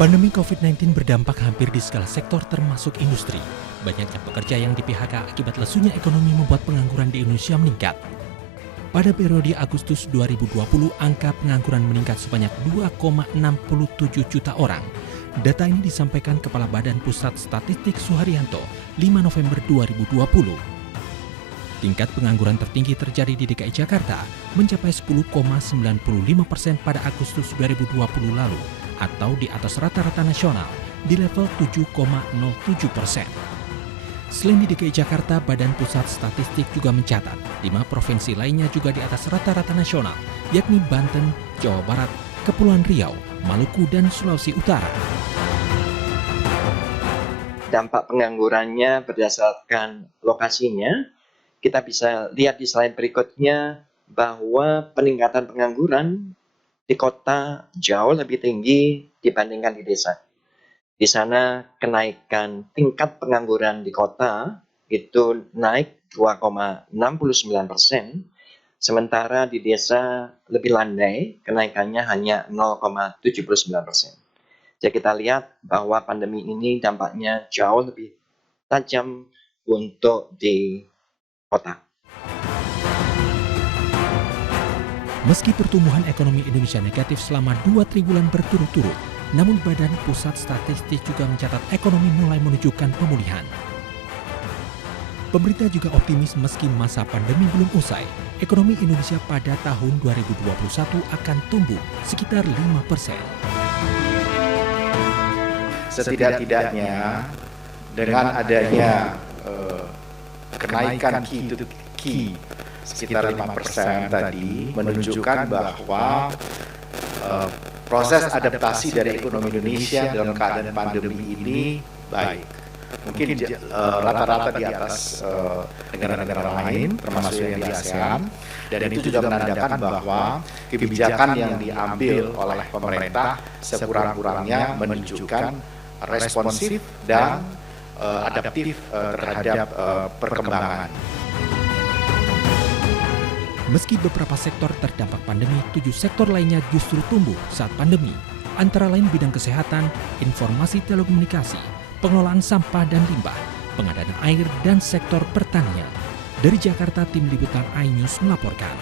Pandemi COVID-19 berdampak hampir di segala sektor termasuk industri. Banyaknya pekerja yang di PHK akibat lesunya ekonomi membuat pengangguran di Indonesia meningkat. Pada periode Agustus 2020, angka pengangguran meningkat sebanyak 2,67 juta orang. Data ini disampaikan Kepala Badan Pusat Statistik Suharyanto 5 November 2020. Tingkat pengangguran tertinggi terjadi di DKI Jakarta mencapai 10,95% pada Agustus 2020 lalu, atau di atas rata-rata nasional di level 7,07%. Selain di DKI Jakarta, Badan Pusat Statistik juga mencatat 5 provinsi lainnya juga di atas rata-rata nasional, yakni Banten, Jawa Barat, Kepulauan Riau, Maluku, dan Sulawesi Utara. Dampak penganggurannya berdasarkan lokasinya, kita bisa lihat di slide berikutnya bahwa peningkatan pengangguran di kota jauh lebih tinggi dibandingkan di desa. Di sana kenaikan tingkat pengangguran di kota itu naik 2,69%, sementara di desa lebih landai, kenaikannya hanya 0,79%. Jadi kita lihat bahwa pandemi ini dampaknya jauh lebih tajam untuk di kota. Meski pertumbuhan ekonomi Indonesia negatif selama 2 triwulan berturut-turut, namun Badan Pusat Statistik juga mencatat ekonomi mulai menunjukkan pemulihan. Pemerintah juga optimis meski masa pandemi belum usai, ekonomi Indonesia pada tahun 2021 akan tumbuh sekitar 5%. Setidak-tidaknya dengan adanya kenaikan Q sekitar 5% tadi menunjukkan bahwa proses adaptasi dari ekonomi Indonesia dalam keadaan pandemi ini baik. Mungkin rata-rata di atas negara-negara lain, termasuk yang di ASEAN, dan itu juga menandakan bahwa kebijakan yang diambil oleh pemerintah sekurang-kurangnya menunjukkan responsif dan adaptif terhadap perkembangan. Meski beberapa sektor terdampak pandemi, 7 sektor lainnya justru tumbuh saat pandemi. Antara lain bidang kesehatan, informasi telekomunikasi, pengelolaan sampah dan limbah, pengadaan air, dan sektor pertanian. Dari Jakarta, Tim Liputan iNews melaporkan.